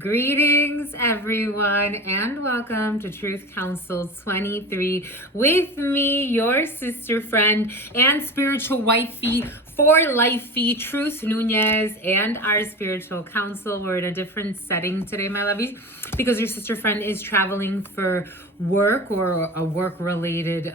Greetings, everyone, and welcome to Truth Council 23 with me, your sister, friend, and spiritual wifey for lifey, Truth Nuñez, and our spiritual council. We're in a different setting today, my lovies, because your sister friend is traveling for work or a work-related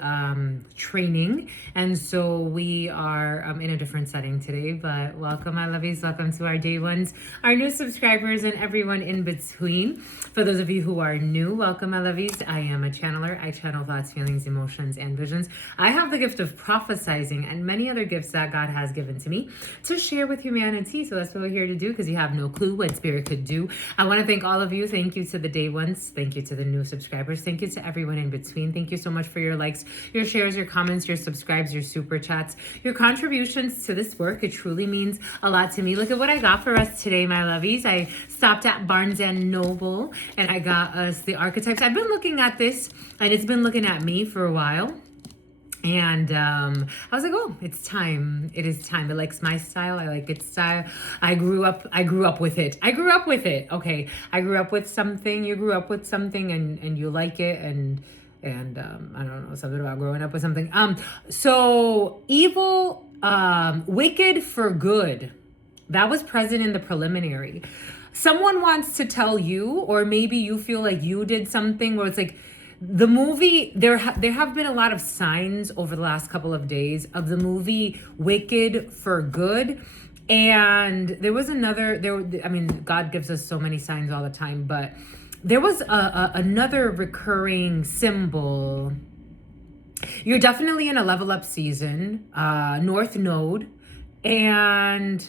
training, and so we are in a different setting today. But welcome, my lovies. Welcome to our day ones, our new subscribers, and everyone in between. For those of you who are new, welcome, my lovies. I am a channeler. I channel thoughts, feelings, emotions, and visions. I have the gift of prophesizing and many other gifts that God has given to me to share with humanity. So that's what we're here to do, because you have no clue what spirit could do. I want to thank all of you. Thank you to the day ones. Thank you to the new subscribers. Thank you to everyone in between. Thank you so much for your likes, your shares, your comments, your subscribes, your super chats, your contributions to this work. It truly means a lot to me. Look at what I got for us today, my lovies. I stopped at Barnes and Noble and I got us the archetypes. I've been looking at this and it's been looking at me for a while. And I was like, oh, it's time. It is time. It likes my style. I like its style. I grew up with it. Okay. I grew up with something. You grew up with something and you like it. And I don't know, something about growing up with something. So evil, wicked for good. That was present in the preliminary. Someone wants to tell you, or maybe you feel like you did something where it's like, the movie, there have been a lot of signs over the last couple of days of the movie Wicked for Good. And there was God gives us so many signs all the time, but there was another recurring symbol. You're definitely in a level up season, North Node, and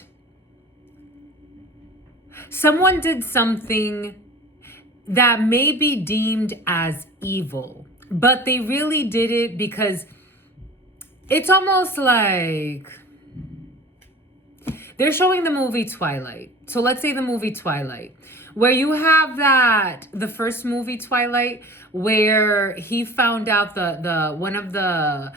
someone did something that may be deemed as evil, but they really did it because it's almost like they're showing the movie Twilight. So let's say the movie Twilight, where you have the first movie Twilight, where he found out the one of the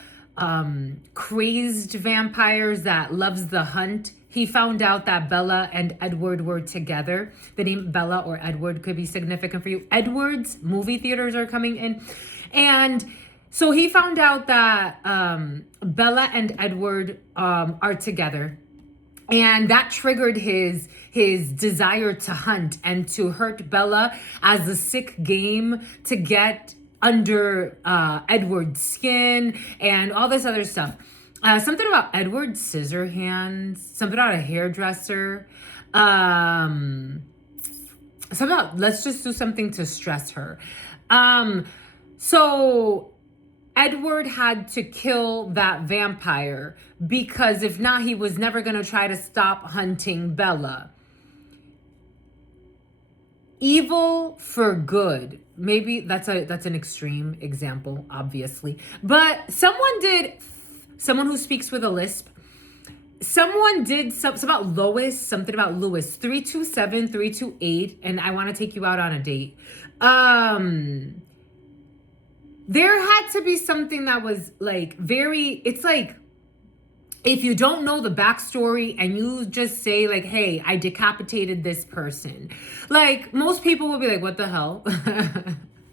crazed vampires that loves the hunt. He found out that Bella and Edward were together. The name Bella or Edward could be significant for you. Edward's movie theaters are coming in. And so he found out that Bella and Edward are together. And that triggered his desire to hunt and to hurt Bella as a sick game to get under Edward's skin and all this other stuff. Something about Edward's scissor hands, something about a hairdresser, something about, let's just do something to stress her. So Edward had to kill that vampire because if not, he was never going to try to stop hunting Bella. Evil for good. Maybe that's an extreme example, obviously. But someone who speaks with a lisp, someone did something about Lewis, 327-328, and I want to take you out on a date. There had to be something that was like it's like, if you don't know the backstory and you just say like, hey, I decapitated this person, like most people will be like, what the hell?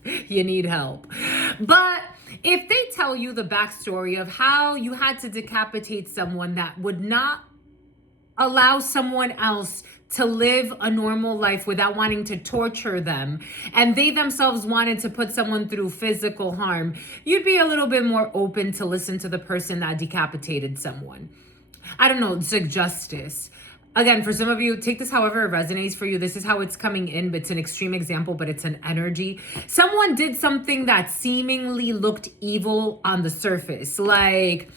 You need help. But if they tell you the backstory of how you had to decapitate someone that would not allow someone else to live a normal life without wanting to torture them, and they themselves wanted to put someone through physical harm, you'd be a little bit more open to listen to the person that decapitated someone. I don't know, it's like justice. Again, for some of you, take this however it resonates for you. This is how it's coming in, but it's an extreme example, but it's an energy. Someone did something that seemingly looked evil on the surface, like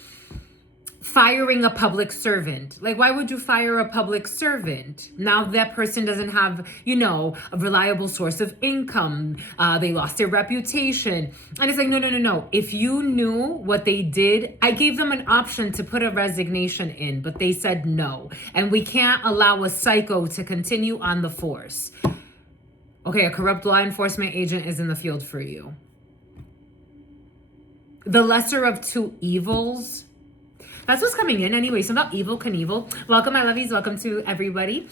firing a public servant. Like, why would you fire a public servant? Now that person doesn't have, a reliable source of income. They lost their reputation. And it's like, no. If you knew what they did, I gave them an option to put a resignation in, but they said no. And we can't allow a psycho to continue on the force. Okay, a corrupt law enforcement agent is in the field for you. The lesser of two evils. That's what's coming in anyway. It's about Evil Knievel. Welcome, my lovies. Welcome to everybody.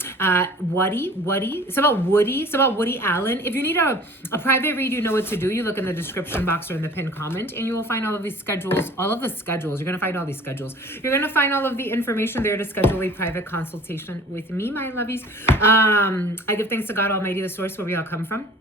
Woody. It's about Woody. It's about Woody Allen. If you need a private read, you know what to do. You look in the description box or in the pinned comment, and you will find all of these schedules, all of the schedules. You're going to find all these schedules. You're going to find all of the information there to schedule a private consultation with me, my lovies. I give thanks to God Almighty, the source where we all come from,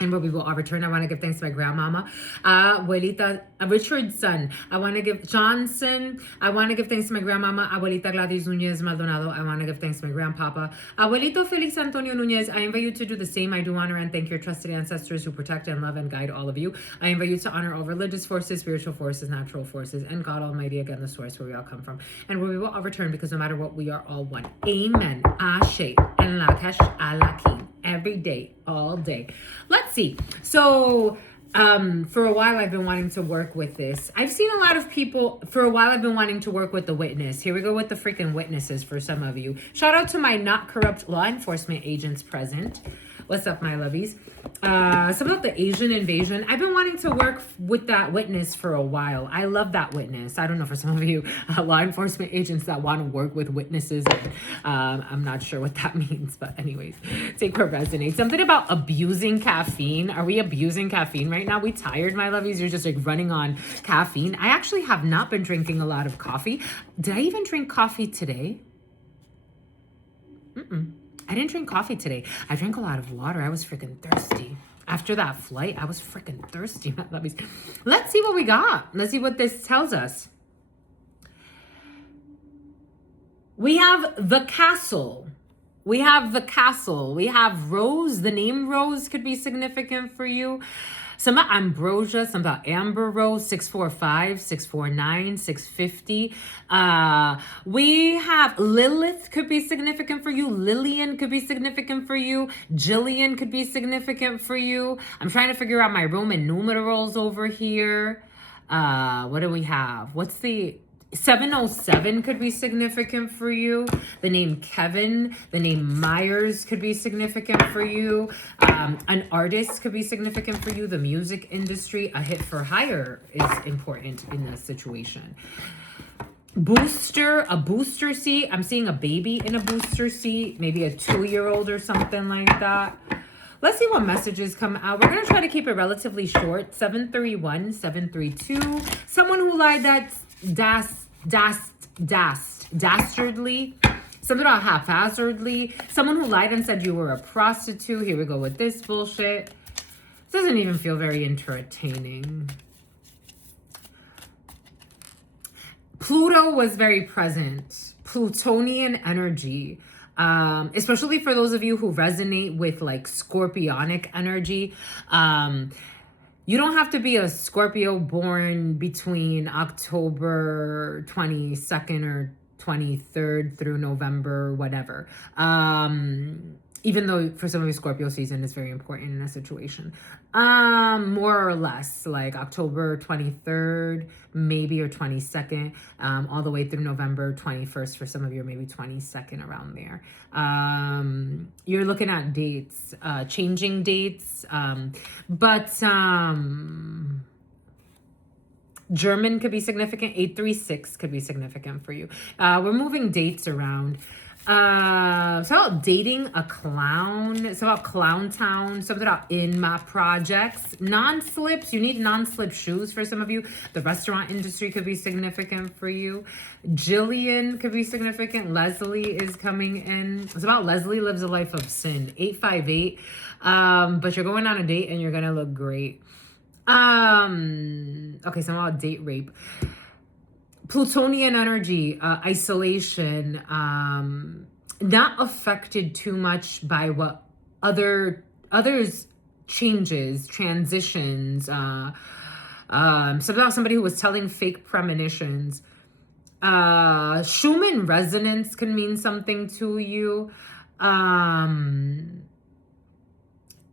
and where we will all return. I want to give thanks to my grandmama, Abuelita Richardson. I want to give Johnson. I want to give thanks to my grandmama, Abuelita Gladys Nuñez Maldonado. I want to give thanks to my grandpapa, Abuelito Felix Antonio Nuñez. I invite you to do the same. I do honor and thank your trusted ancestors who protect and love and guide all of you. I invite you to honor all religious forces, spiritual forces, natural forces, and God Almighty, again, the source where we all come from, and where we will all return, because no matter what, we are all one. Amen. Ashe. En la kesh alakim. Every day, all day. Let's see. So, for a while, I've been wanting to work with this. I've seen a lot of people, for a while, I've been wanting to work with the witness. Here we go with the freaking witnesses for some of you. Shout out to my not corrupt law enforcement agents present. What's up, my lovies? Some about the Asian invasion. I've been wanting to work with that witness for a while. I love that witness. I don't know, for some of you law enforcement agents that want to work with witnesses, I'm not sure what that means, but anyways, take what resonates. Something about abusing caffeine. Are we abusing caffeine right now? We tired, my lovies? You're just like running on caffeine. I actually have not been drinking a lot of coffee. Did I even drink coffee today? I didn't drink coffee today. I drank a lot of water. I was freaking thirsty. After that flight, I was freaking thirsty. Let's see what we got. Let's see what this tells us. We have the castle. We have the castle. We have Rose. The name Rose could be significant for you. Some about ambrosia, some about amber rose, 645, 649, 650. We have Lilith could be significant for you. Lillian could be significant for you. Jillian could be significant for you. I'm trying to figure out my Roman numerals over here. What do we have? What's the 707 could be significant for you. The name Kevin, the name Myers could be significant for you. An artist could be significant for you. The music industry, a hit for hire is important in this situation. Booster, a booster seat. I'm seeing a baby in a booster seat, maybe a 2-year-old or something like that. Let's see what messages come out. We're going to try to keep it relatively short. 731, 732. Someone who lied, that's dastardly. Something about haphazardly. Someone who lied and said you were a prostitute. Here we go with this bullshit. Doesn't even feel very entertaining. Pluto was very present. Plutonian energy. Especially for those of you who resonate with like scorpionic energy. You don't have to be a Scorpio born between October 22nd or 23rd through November, whatever. Even though for some of you, Scorpio season is very important in a situation. More or less, like October 23rd, maybe, or 22nd, all the way through November 21st for some of you, or maybe 22nd, around there. You're looking at dates, changing dates, but German could be significant. 836 could be significant for you. We're moving dates around. It's about dating a clown. It's about Clown Town. Something about in my projects. Non-slips. You need non-slip shoes for some of you. The restaurant industry could be significant for you. Jillian could be significant. Leslie is coming in. It's about Leslie lives a life of sin. 858. But you're going on a date and you're gonna look great. Okay, so about date rape. Plutonian energy, isolation, not affected too much by what others changes, transitions, somebody who was telling fake premonitions. Schumann resonance can mean something to you.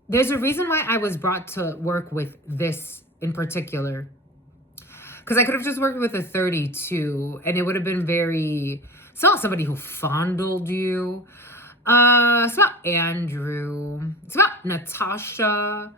There's a reason why I was brought to work with this in particular. Because I could have just worked with a 32 and it would have been very... It's not somebody who fondled you. It's about Andrew. It's about Natasha.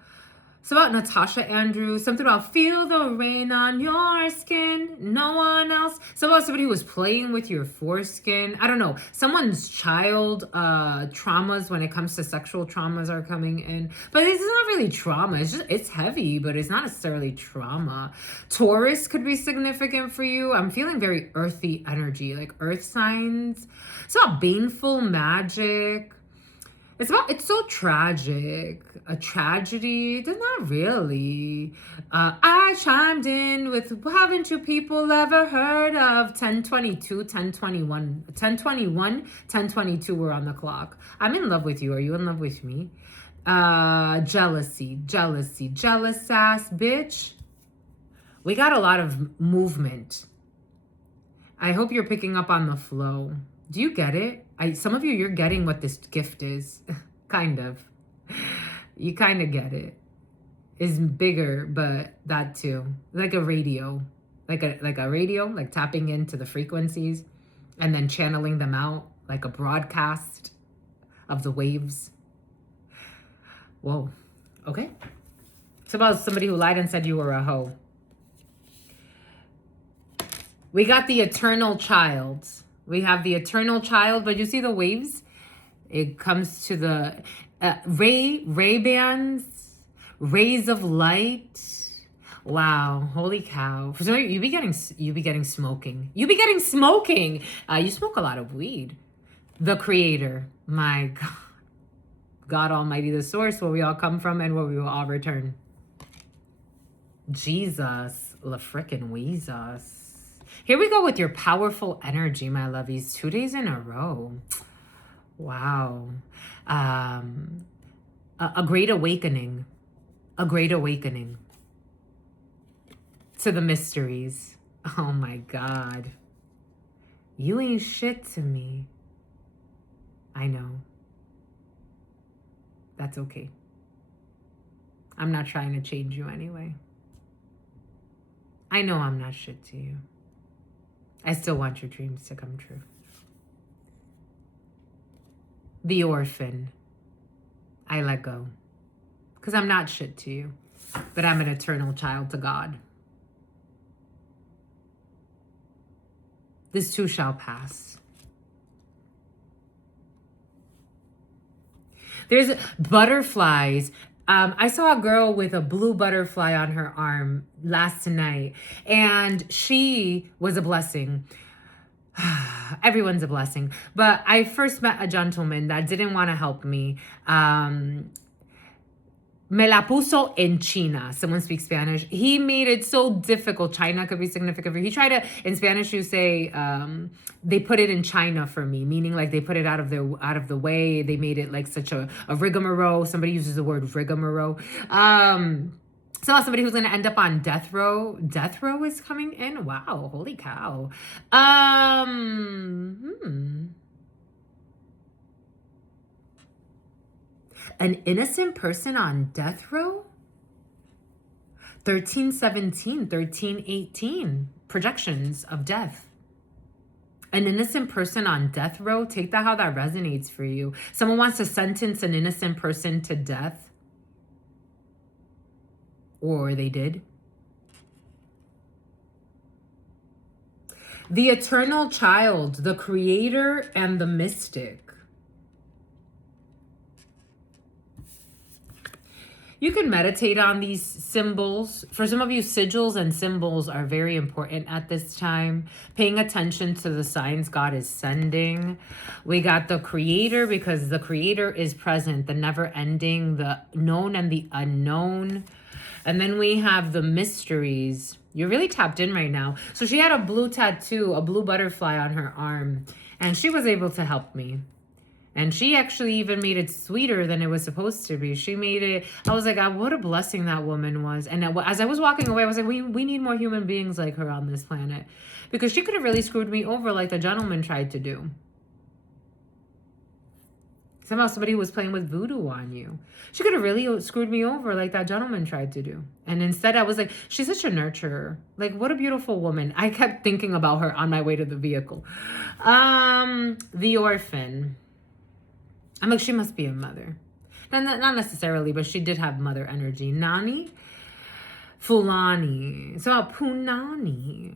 It's about Natasha Andrews, something about feel the rain on your skin, no one else. It's about somebody who was playing with your foreskin. I don't know. Someone's child traumas when it comes to sexual traumas are coming in. But it's not really trauma. It's heavy, but it's not necessarily trauma. Taurus could be significant for you. I'm feeling very earthy energy, like earth signs. It's about baneful magic. It's so tragic. A tragedy? It's not really. I chimed in with, haven't you people ever heard of 1022, 1021? 1021, 1022 were on the clock. I'm in love with you. Are you in love with me? Jealousy, jealous ass bitch. We got a lot of movement. I hope you're picking up on the flow. Do you get it? Some of you, you're getting what this gift is. Kind of. You kind of get it. It's bigger, but that too. Like a radio. Like a radio, like tapping into the frequencies and then channeling them out like a broadcast of the waves. Whoa. Okay. It's about somebody who lied and said you were a hoe. We got the eternal child. We have the eternal child, but you see the waves? It comes to the Ray-Bans, rays of light. Wow, holy cow. So you be getting smoking. You be getting smoking. You smoke a lot of weed. The creator, my God. God Almighty, the source where we all come from and where we will all return. Jesus, la frickin' Weezus. Here we go with your powerful energy, my lovies. 2 days in a row. Wow. A great awakening. A great awakening to the mysteries. Oh my God. You ain't shit to me. I know. That's okay. I'm not trying to change you anyway. I know I'm not shit to you. I still want your dreams to come true. The orphan. I let go. Because I'm not shit to you. But I'm an eternal child to God. This too shall pass. There's butterflies. I saw a girl with a blue butterfly on her arm last night, and she was a blessing. Everyone's a blessing. But I first met a gentleman that didn't want to help me. Me la puso en China. Someone speaks Spanish. He made it so difficult. China could be significant for you. He tried to, in Spanish, you say, they put it in China for me, meaning like they put it out of the way. They made it like such a rigmarole. Somebody uses the word rigmarole. So somebody who's going to end up on death row. Death row is coming in. Wow. Holy cow. An innocent person on death row? 1317, 1318, projections of death. An innocent person on death row, take that how that resonates for you. Someone wants to sentence an innocent person to death. Or they did. The eternal child, the creator and the mystic. You can meditate on these symbols. For some of you, sigils and symbols are very important at this time. Paying attention to the signs God is sending. We got the creator because the creator is present, the never ending, the known and the unknown. And then we have the mysteries. You're really tapped in right now. So she had a blue tattoo, a blue butterfly on her arm, and she was able to help me. And she actually even made it sweeter than it was supposed to be. She made it, I was like, God, what a blessing that woman was. And as I was walking away, I was like, we need more human beings like her on this planet. Because she could have really screwed me over like the gentleman tried to do. Somehow somebody who was playing with voodoo on you. She could have really screwed me over like that gentleman tried to do. And instead I was like, she's such a nurturer. Like, what a beautiful woman. I kept thinking about her on my way to the vehicle. The orphan. I'm like, she must be a mother. Not necessarily, but she did have mother energy. Nani? Fulani. So Punani.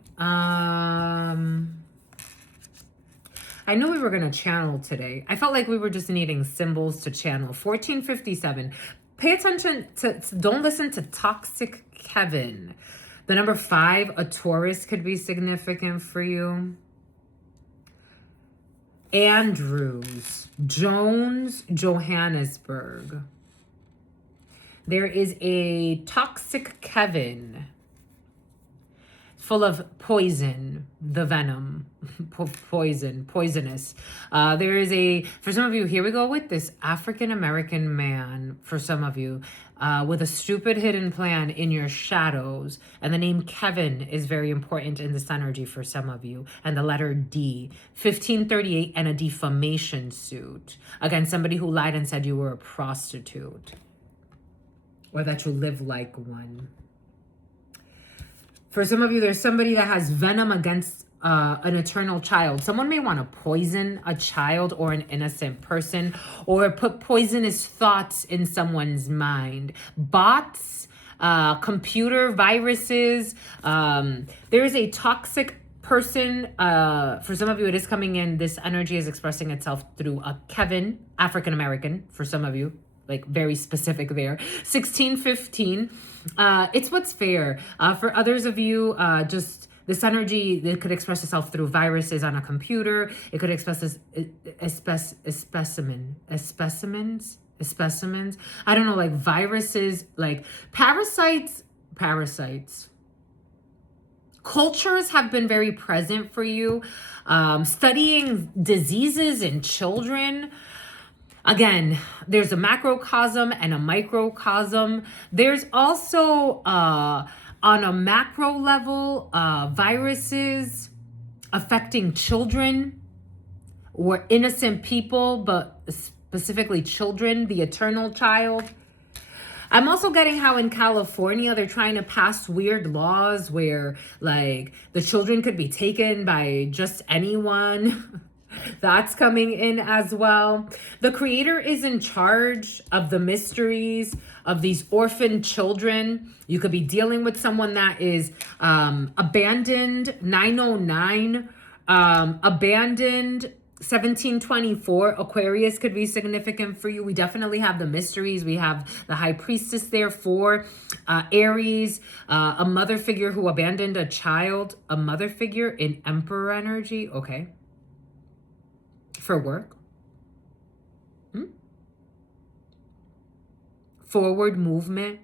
I knew we were going to channel today. I felt like we were just needing symbols to channel. 1457. Pay attention to, don't listen to toxic Kevin. The number 5, a Taurus could be significant for you. Andrews, Jones, Johannesburg. There is a toxic Kevin full of poison, the venom, poisonous. There is for some of you, here we go with this African-American man, for some of you, with a stupid hidden plan in your shadows. And the name Kevin is very important in this energy for some of you. And the letter D, 1538, and a defamation suit against somebody who lied and said you were a prostitute or that you live like one. For some of you, there's somebody that has venom against an eternal child. Someone may want to poison a child or an innocent person, or put poisonous thoughts in someone's mind. Bots, computer viruses. There is a toxic person. For some of you, it is coming in. This energy is expressing itself through a Kevin, African-American, for some of you. Like very specific there. 1615. It's what's fair. For others of you, just this energy, it could express itself through viruses on a computer. It could express specimens. I don't know, like viruses, like parasites. Cultures have been very present for you. Studying diseases in children. Again, there's a macrocosm and a microcosm. There's also, on a macro level, viruses affecting children or innocent people, but specifically children, the eternal child. I'm also getting how in California, they're trying to pass weird laws where, like, the children could be taken by just anyone. That's coming in as well. The creator is in charge of the mysteries of these orphan children. You could be dealing with someone that is abandoned, 909, abandoned, 1724. Aquarius could be significant for you. We definitely have the mysteries. We have the high priestess there for Aries, a mother figure who abandoned a child, a mother figure in emperor energy. Okay. For work. Forward movement.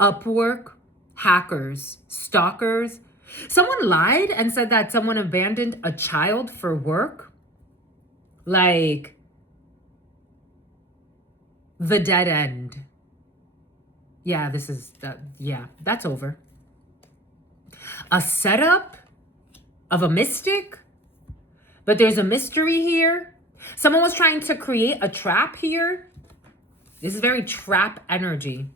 Upwork. Hackers. Stalkers. Someone lied and said that someone abandoned a child for work. Like the dead end. Yeah, that's over. A setup of a mystic. But there's a mystery here. Someone was trying to create a trap here. This is very trap energy.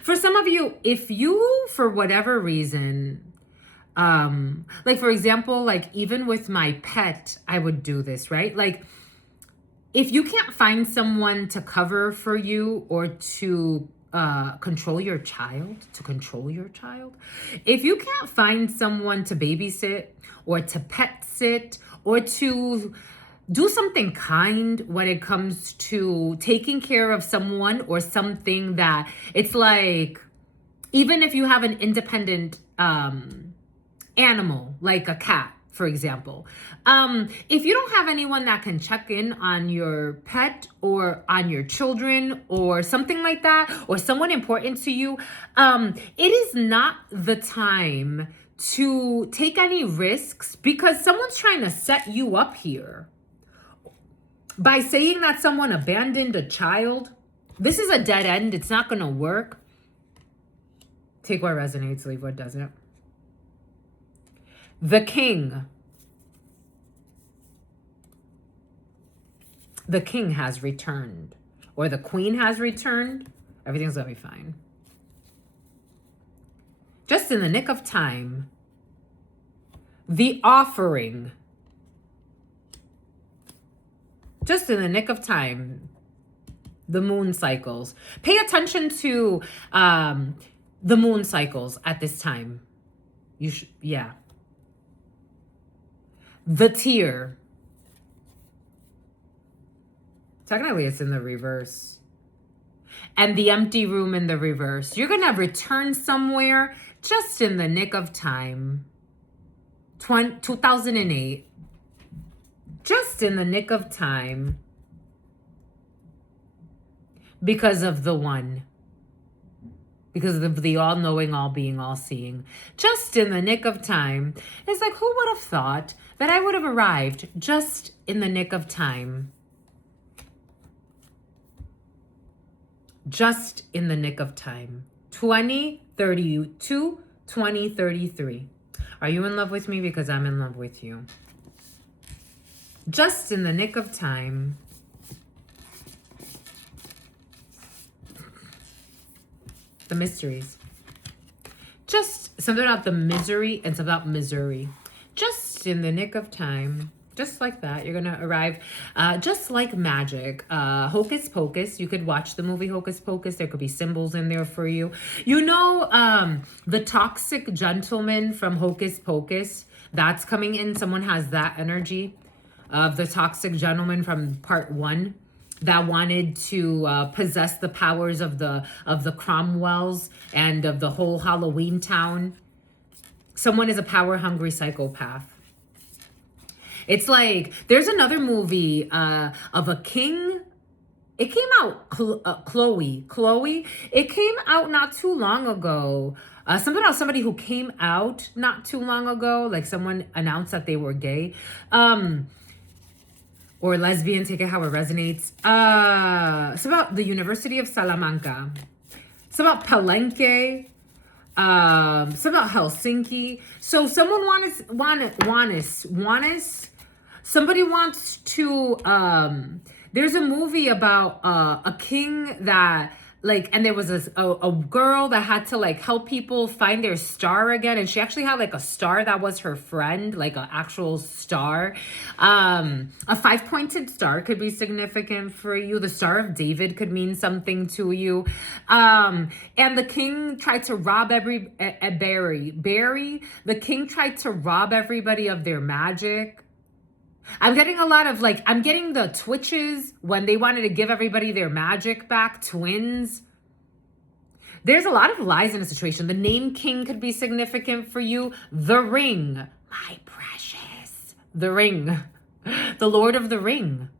For some of you, if you, for whatever reason, like for example, like even with my pet, I would do this, right? Like if you can't find someone to cover for you or to control your child, if you can't find someone to babysit or to pet sit or to do something kind when it comes to taking care of someone or something that it's like, even if you have an independent animal, like a cat, for example, if you don't have anyone that can check in on your pet or on your children or something like that, or someone important to you, it is not the time to take any risks, because someone's trying to set you up here by saying that someone abandoned a child. This is a dead end. It's not going to work. Take what resonates, leave what doesn't. The king. The king has returned, or the queen has returned. Everything's going to be fine. Just in the nick of time. The offering. Just in the nick of time. The moon cycles. Pay attention to the moon cycles at this time. You should, yeah. The tear. Technically, it's in the reverse. And the empty room in the reverse. You're going to return somewhere just in the nick of time. 2008. Just in the nick of time. Because of the one. Because of the all-knowing, all-being, all-seeing. Just in the nick of time. It's like, who would have thought that I would have arrived just in the nick of time? Just in the nick of time. 2032, 2033. Are you in love with me? Because I'm in love with you. Just in the nick of time. The mysteries. Just something about the misery and something about Missouri. Just in the nick of time. Just like that. You're going to arrive just like magic. Hocus Pocus. You could watch the movie Hocus Pocus. There could be symbols in there for you. You know, the toxic gentleman from Hocus Pocus, that's coming in. Someone has that energy of the toxic gentleman from part 1 that wanted to possess the powers of the Cromwells and of the whole Halloween town. Someone is a power-hungry psychopath. It's like, there's another movie of a king. It came out, Chloe. It came out not too long ago. Something about somebody who came out not too long ago. Like someone announced that they were gay. Or lesbian, take it how it resonates. It's about the University of Salamanca. It's about Palenque. It's about Helsinki. So someone somebody wants to, there's a movie about a king that, like, and there was a girl that had to, like, help people find their star again. And she actually had, like, a star that was her friend, like an actual star. A 5-pointed star could be significant for you. The Star of David could mean something to you. And the king tried to rob the king tried to rob everybody of their magic. I'm getting a lot of, like, I'm getting the twitches when they wanted to give everybody their magic back, twins. There's a lot of lies in the situation. The name King could be significant for you. The Ring, my precious. The Ring, the Lord of the Ring.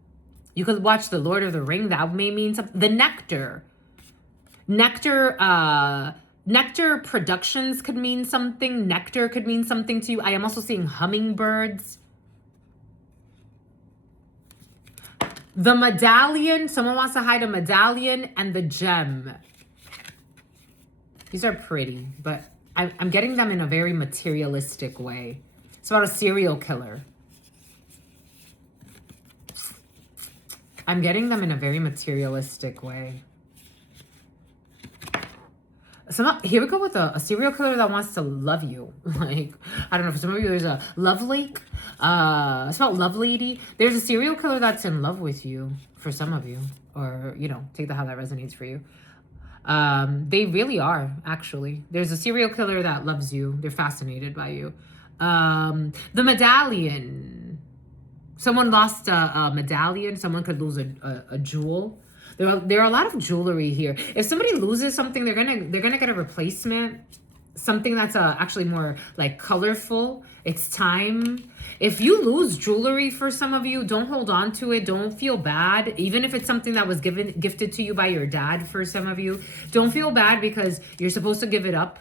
You could watch the Lord of the Ring. That may mean something. The Nectar. Nectar Productions could mean something. Nectar could mean something to you. I am also seeing hummingbirds. The medallion, someone wants to hide a medallion, and the gem. These are pretty, but I'm getting them in a very materialistic way. It's about a serial killer. I'm getting them in a very materialistic way. Here we go with a serial killer that wants to love you. Like, I don't know, for some of you, there's a love lake. It's about love lady. There's a serial killer that's in love with you for some of you. Or, you know, take that how that resonates for you. They really are, actually. There's a serial killer that loves you. They're fascinated by you. The medallion. Someone lost a medallion. Someone could lose a jewel. There are a lot of jewelry here. If somebody loses something, they're gonna get a replacement. Something that's actually more like colorful. It's time. If you lose jewelry for some of you, don't hold on to it. Don't feel bad. Even if it's something that was gifted to you by your dad for some of you, don't feel bad because you're supposed to give it up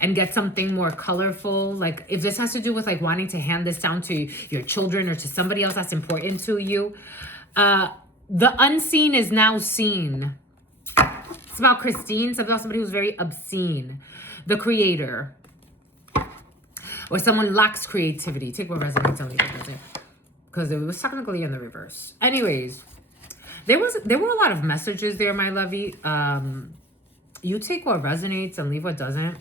and get something more colorful. Like if this has to do with like wanting to hand this down to your children or to somebody else that's important to you, the unseen is now seen. It's about Christine. It's about somebody who's very obscene. The creator. Or someone lacks creativity. Take what resonates and leave what doesn't. Because it was technically in the reverse. Anyways, there were a lot of messages there, my lovey. You take what resonates and leave what doesn't.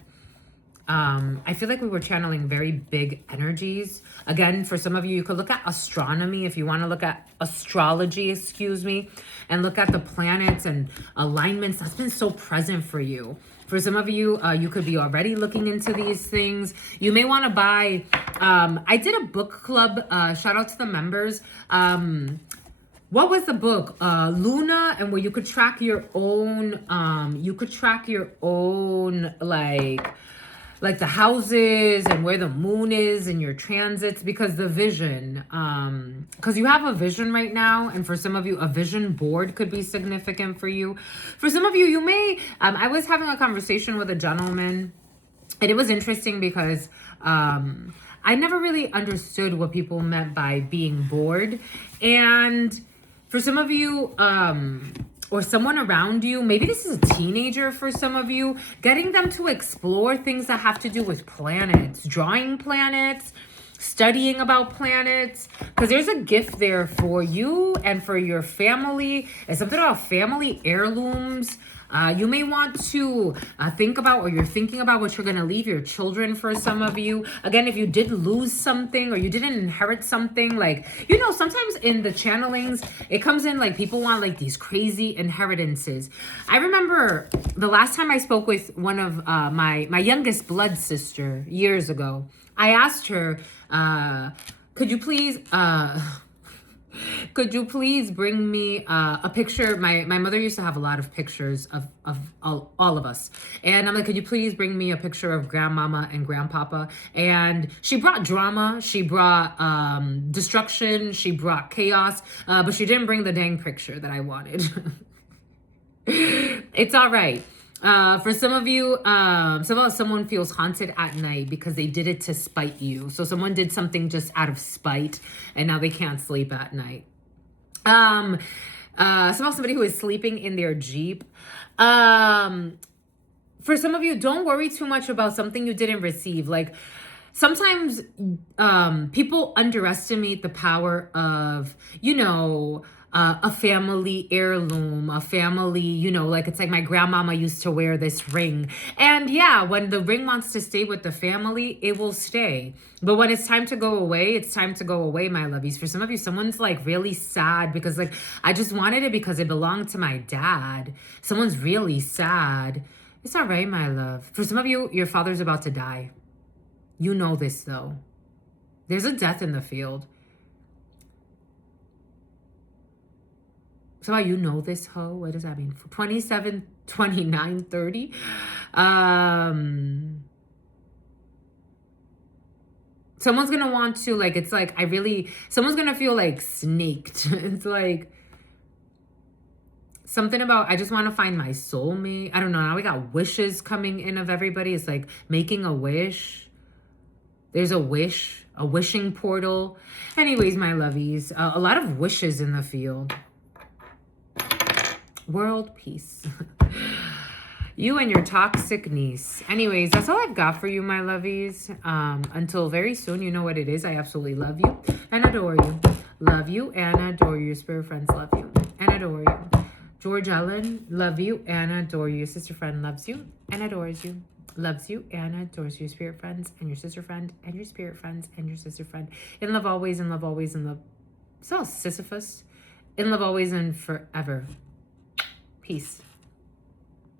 I feel like we were channeling very big energies. Again, for some of you, you could look at astronomy if you want to look at astrology, excuse me, and look at the planets and alignments. That's been so present for you. For some of you, you could be already looking into these things. You may want to buy, I did a book club, shout out to the members. What was the book? Luna, and where you could track your own, like the houses and where the moon is and your transits, because the vision, because you have a vision right now, and for some of you, a vision board could be significant for you. For some of you, you may, I was having a conversation with a gentleman, and it was interesting because I never really understood what people meant by being bored. And for some of you, or someone around you, maybe this is a teenager for some of you, getting them to explore things that have to do with planets, drawing planets, studying about planets, because there's a gift there for you and for your family. It's something about family heirlooms. You may want to think about, or you're thinking about what you're going to leave your children for some of you. Again, if you did lose something or you didn't inherit something, like, you know, sometimes in the channelings, it comes in like people want like these crazy inheritances. I remember the last time I spoke with one of my youngest blood sister years ago, I asked her, could you please bring me a picture? My mother used to have a lot of pictures of all of us. And I'm like, could you please bring me a picture of grandmama and grandpapa? And she brought drama. She brought destruction. She brought chaos. But she didn't bring the dang picture that I wanted. It's all right. For some of you, someone feels haunted at night because they did it to spite you. So someone did something just out of spite, and now they can't sleep at night. Somebody who is sleeping in their Jeep. For some of you, don't worry too much about something you didn't receive. Like, sometimes people underestimate the power of, you know, a family heirloom, a family, you know, like it's like my grandmama used to wear this ring. And yeah, when the ring wants to stay with the family, it will stay. But when it's time to go away, it's time to go away, my lovies. For some of you, someone's like really sad because like, I just wanted it because it belonged to my dad. Someone's really sad. It's all right, my love. For some of you, your father's about to die. You know this though. There's a death in the field. So you know this, ho? What does that mean? 27, 29, 30. Someone's going to want to, like, it's like, someone's going to feel like snaked. It's like something about, I just want to find my soulmate. I don't know. Now we got wishes coming in of everybody. It's like making a wish. There's a wish, a wishing portal. Anyways, my lovies, a lot of wishes in the field. World peace. You and your toxic niece. Anyways, that's all I've got for you, my lovies. Until very soon, you know what it is. I absolutely love you and adore you. Love you and adore you. Your spirit friends love you and adore you. George Ellen, love you and adore you. Your sister friend loves you and adores you. Loves you and adores you. Your spirit friends and your sister friend and your spirit friends and your sister friend. In love always, in love always, in love. It's all Sisyphus. In love always and forever. Peace.